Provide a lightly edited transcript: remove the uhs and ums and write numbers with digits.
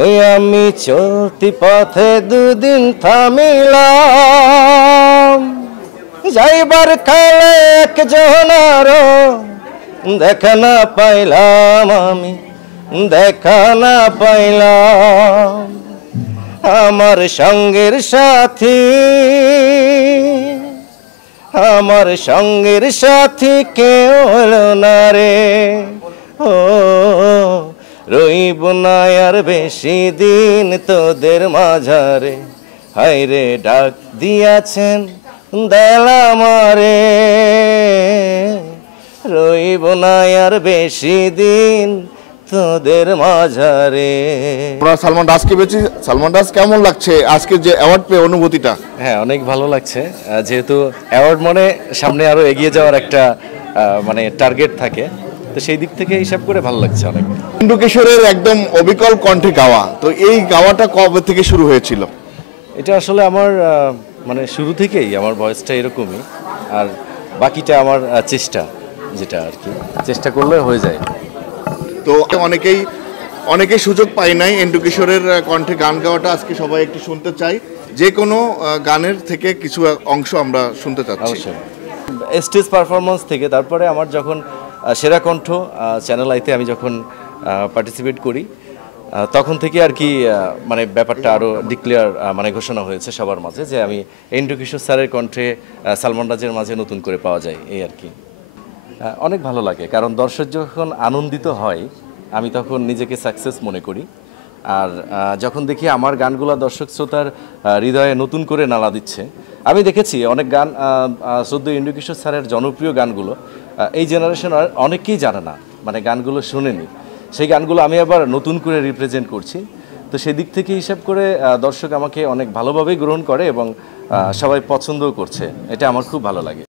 ওই আমি চলতি পথে দুদিন থামিলাম, যাইবার কালে একজনার দেখা না পাইলাম, আমি দেখা না পাইলাম। আমার সঙ্গের সাথী, আমার সঙ্গের সাথী কেউ হলো না রে। ও রইব না আর বেশি দিন তোদের মাঝারে, হায় রে ডাক দিয়াছেন দেলা মারে। রইব না আর বেশি দিন তোদের মাঝারে। আমরা সালমান দাসকে পেয়েছি। সালমান দাস, কেমন লাগছে আজকে যে অ্যাওয়ার্ড পেয়ে অনুভূতিটা? হ্যাঁ, অনেক ভালো লাগছে, যেহেতু অ্যাওয়ার্ড মানে সামনে আরো এগিয়ে যাওয়ার একটা মানে টার্গেট থাকে, তো সেই দিক থেকে হিসাব করে ভালো লাগছে অনেক। এন্ড্রু কিশোরের একদম অবিকল কণ্ঠে গাওয়া, তো এই গাওয়াটা কবে থেকে শুরু হয়েছিল? এটা আসলে আমার মানে শুরু থেকেই আমার ভয়েসটা এরকমই, আর বাকিটা আমার চেষ্টা, যেটা আর কি চেষ্টা করলে হয়ে যায়। তো অনেকেই সুযোগ পায় নাই এন্ড্রু কিশোরের কণ্ঠে গান গাওয়াটা, আজকে সবাই একটু শুনতে চাই। যে কোনো গানের থেকে কিছু অংশ আমরা শুনতে চাচ্ছি। অবশ্যই স্টেজ পারফরমেন্স থেকে, তারপরে আমার যখন সেরা কণ্ঠ চ্যানেল আইতে আমি যখন পার্টিসিপেট করি, তখন থেকে আর কি মানে ব্যাপারটা আরও ডিক্লেয়ার মানে ঘোষণা হয়েছে সবার মাঝে যে আমি এন্ড্রু কিশোর স্যারের কণ্ঠে সালমান রাজের মাঝে নতুন করে পাওয়া যায়, এই আর কি। অনেক ভালো লাগে, কারণ দর্শক যখন আনন্দিত হয় আমি তখন নিজেকে সাকসেস মনে করি। আর যখন দেখি আমার গানগুলো দর্শক শ্রোতার হৃদয়ে নতুন করে নাড়া দিচ্ছে, আমি দেখেছি অনেক গান শ্রদ্ধেয় এন্ড্রু কিশোর স্যারের জনপ্রিয় গানগুলো এই জেনারেশন অনেকেই জানে না, মানে গানগুলো শোনেনি, সেই গানগুলো আমি আবার নতুন করে রিপ্রেজেন্ট করছি। তো সেদিক থেকে হিসাব করে দর্শক আমাকে অনেক ভালোভাবেই গ্রহণ করে এবং সবাই পছন্দও করছে, এটা আমার খুব ভালো লাগে।